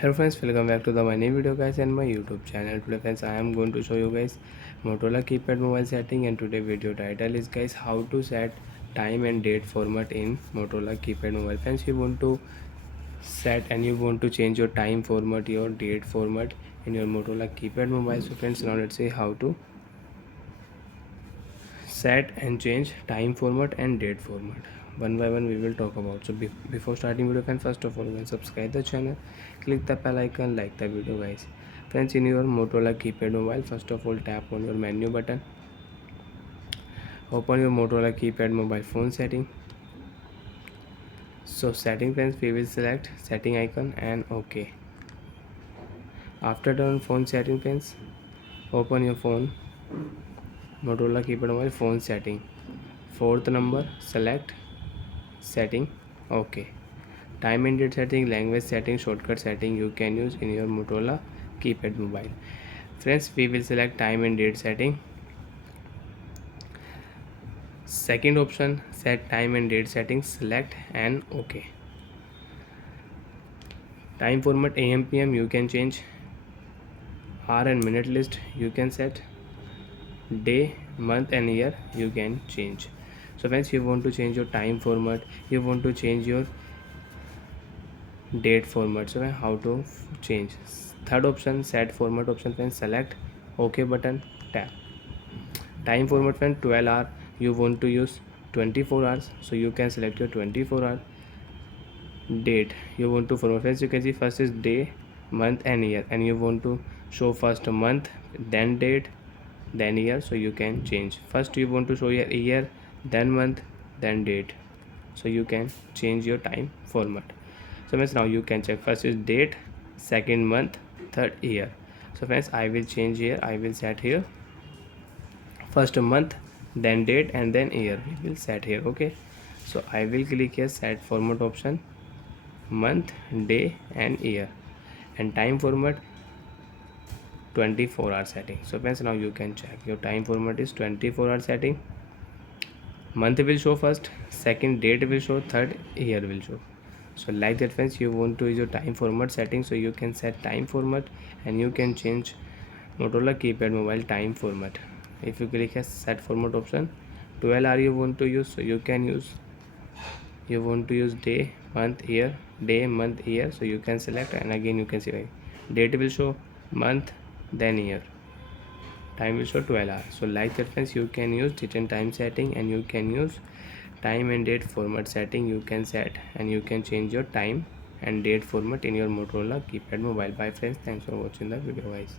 Hello friends, welcome back to my new video guys and my YouTube channel. Today friends, I am going to show you guys Motorola keypad mobile setting, and today video title is guys how to set time and date format in Motorola keypad mobile. Friends, you want to set and you want to change your time format, your date format in your Motorola keypad mobile. So friends, now let's see how to set and change time format and date format. One by one we will talk about. So before starting video friends, first of all guys, subscribe the channel, click the bell icon, like the video guys. Friends, in your Motorola keypad mobile, first of all tap on your menu button, open your Motorola keypad mobile phone setting. So setting friends, we will select setting icon and OK. After done phone setting friends, open your phone Motorola keypad mobile phone setting, fourth number, select setting, OK. Time and date setting, language setting, shortcut setting you can use in your Motorola keypad mobile. Friends, we will select time and date setting. Second option, set time and date settings, select and OK. Time format AM PM you can change, hour and minute list you can set, day, month and year you can change. So friends, you want to change your time format, you want to change your date format. So how to change? Third option, set format option, friends, select OK button, tap. Time format friend, 12 hour you want to use 24 hours, so you can select your 24 hour. Date you want to format friends, you can see first is day, month and year, and you want to show first month, then date, then year, so you can change. First you want to show your year, then month, then date, so you can change your time format. So friends, now you can check first is date, second month, third year. So friends, I will change here, I will set here first month, then date and then year we will set here. Okay, so I will click here set format option, month, day and year, and time format 24-hour setting. So friends, now you can check your time format is 24-hour setting. Month will show first, second date will show, third year will show. So like that friends, you want to use your time format setting, so you can set time format and you can change Motorola keypad mobile time format. If you click a set format option, 12 hour you want to use, so you can use, you want to use day, month, year, day, month, year, so you can select, and again you can see date will show, month, then year, time will show 12 hours. So like that friends, you can use date and time setting, and you can use time and date format setting you can set, and you can change your time and date format in your Motorola keypad mobile. Bye friends, thanks for watching the video guys.